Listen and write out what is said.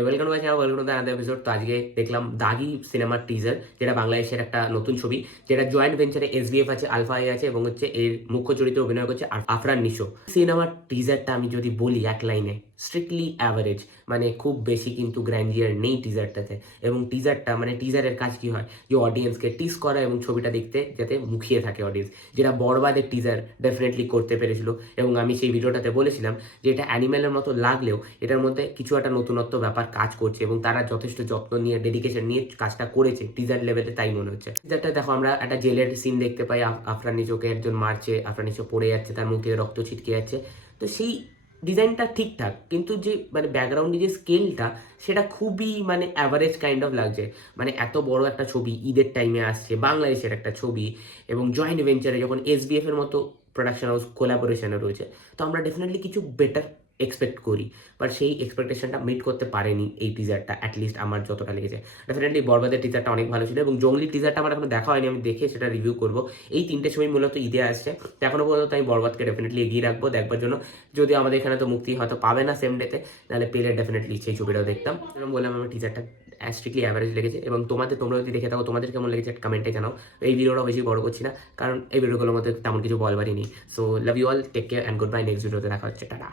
Welcome to my channel, welcome to the another episode. তো আজকে দেখলাম দাগি সিনেমার টিজার, যেটা বাংলাদেশের একটা নতুন ছবি, যেটা জয়েন্ট ভেঞ্চারে এসবিএফ আছে, আলফা আই আছে এবং হচ্ছে এর মুখ্য চরিত্রে অভিনয় করছে আফরান নিশো। সিনেমার টিজারটা আমি যদি বলি এক লাইনে, স্ট্রিক্টলি অ্যাভারেজ। মানে খুব বেশি কিন্তু গ্র্যান্ডিয়ার নেই টিজারটাতে। এবং টিজারটা মানে টিজারের কাজ কি হয়, যে অডিয়েন্সকে টিস করা এবং ছবিটা দেখতে যাতে মুখিয়ে থাকে অডিয়েন্স, যেটা বরবাদের টিজার ডেফিনেটলি করতে পেরেছিল। এবং আমি সেই ভিডিওটাতে বলেছিলাম যে এটা অ্যানিমেলের মতো লাগলেও এটার মধ্যে কিছু একটা নতুনত্ব ব্যাপার কাজ করছে এবং তারা যথেষ্ট যত্ন নিয়ে ডেডিকেশন নিয়ে কাজটা করেছে টিজার লেভেলে, তাই মনে হচ্ছে। টিজারটা দেখো, আমরা একটা জেলের সিন দেখতে পাই, আফরান নিশোকে একজন মারছে, আফরান নিশো পড়ে যাচ্ছে, তার মুখ থেকে রক্ত ছিটকে যাচ্ছে। তো সেই ডিজাইনটা ঠিকঠাক, কিন্তু যে মানে ব্যাকগ্রাউন্ডে যে স্কেলটা, সেটা খুবই মানে অ্যাভারেজ কাইন্ড অফ লাগছে। মানে এত বড় একটা ছবি ঈদের টাইমে আসছে, বাংলাদেশের একটা ছবি, এবং জয়েন্ট ভেঞ্চারে যখন এসবিএফ এর মতো প্রোডাকশন হাউস কোলাবোরেশনে রয়েছে, তো আমরা ডেফিনেটলি কিছু বেটার এক্সপেক্ট করি। বাট সেই এক্সপেকটেশনটা মিট করতে পারেনি এই টিজারটা, অ্যাটলিস্ট আমার যতটা লেগেছে। ডেফিনেটলি বরবাদের টিজারটা অনেক ভালো ছিল এবং জঙ্গলির টিজারটা আমার এখনো দেখা হয়নি, আমি দেখে সেটা রিভিউ করবো। এই তিনটে ছবি মূলত ঈদে আসছে, তো এখনো পর্যন্ত আমি বরবাদকে ডেফিনেটলি এগিয়ে রাখবো দেখবার জন্য। যদিও আমাদের এখানে তো মুক্তি হয়তো পাবে না সেম ডেতে, নাহলে পেলে ডেফিনেটলি সেই ছবিটাও দেখতাম। এবং বললাম আমার টিজারটা স্ট্রিক্টলি অ্যাভারেজ লেগেছে। এবং তোমরা যদি দেখে থাকো, তোমাদের কেমন লেগেছে কমেন্টে জানাও। এই ভিডিওটা বেশি বড় করছি না, কারণ এই ভিডিওগুলোর মধ্যে তেমন কিছু বলবারই নেই। So love you all, take care and good bye. Next ভিডিওতে দেখা হচ্ছে, টাটা।